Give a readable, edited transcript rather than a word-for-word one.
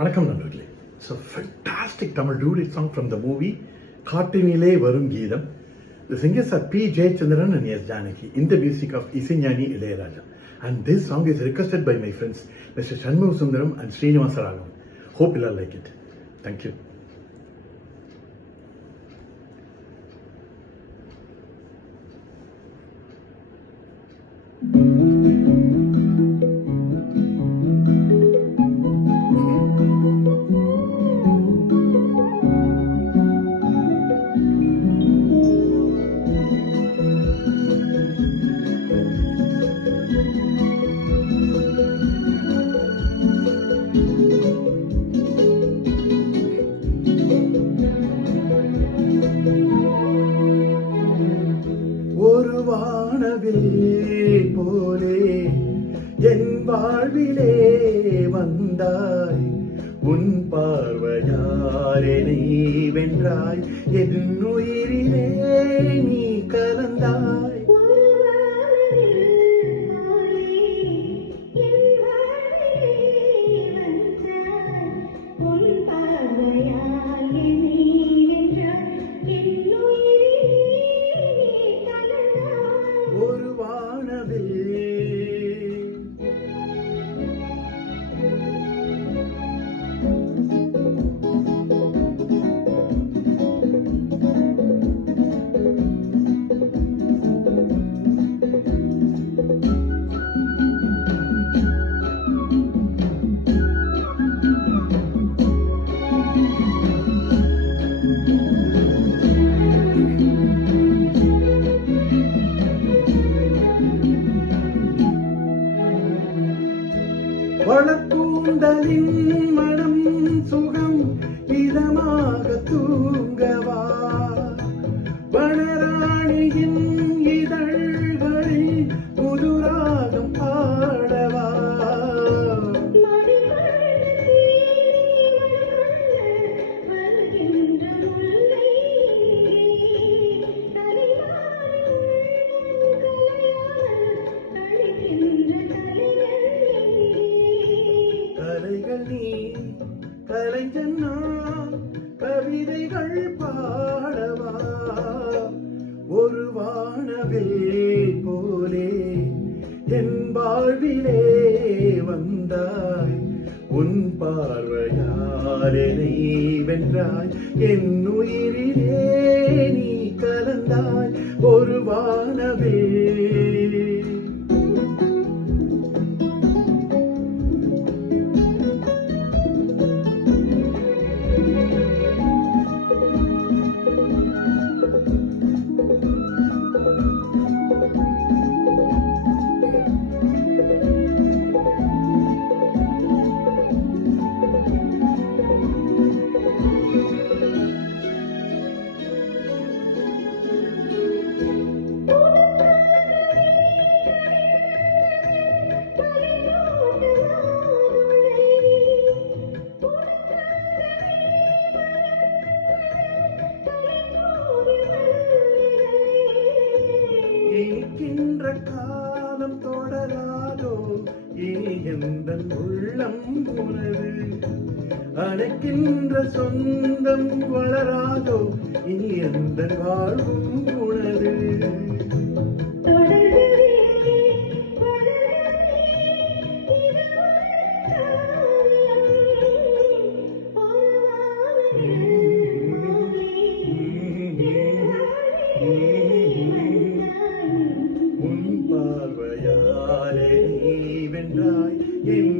வணக்கம் நண்பர்களே. It's a fantastic Tamil duet song from the movie காட்டினிலே வரும் கீதம். The singers are P. Jayachandran and S. Janaki in the music of Isignani Ilayaraja. And this song is requested by my friends Mr. Shanmugha Sundaram and Srinivasa Raghavan. Hope you'll all like it. Thank you. ஒரு வானவில் போலே என் வாழ்விலே வந்தாய், உன் பார்வையால் என்னை வென்றாய், என் உயிரிலே நீ கலந்தாய். ஒரு வானவில் வளர்ப்பூண்டலின் மனம் சுகம் இதமாக தூங்கவா, வனராணியின் இதழ்களில் புதுராகம் பாடவா. கலைகள் நீ கலைஞன் நான், கவிதைகள் பாடவா. ஒரு வானவில் போலே என் வாழ்விலே வந்தாய், உன் பார்வையால் என்னை வென்றாய், என் உயிரிலே நீ கலந்தாய். ஒரு வானவில் இனிக்கின்ற காலம் தொடராதோ, இனி எந்த உள்ளம் உனது, அணைக்கின்ற சொந்தம் வளராதோ, இனி எந்த வாழ்வும் உனது. உன் பார்வையாலே நீ வென்றாய், என்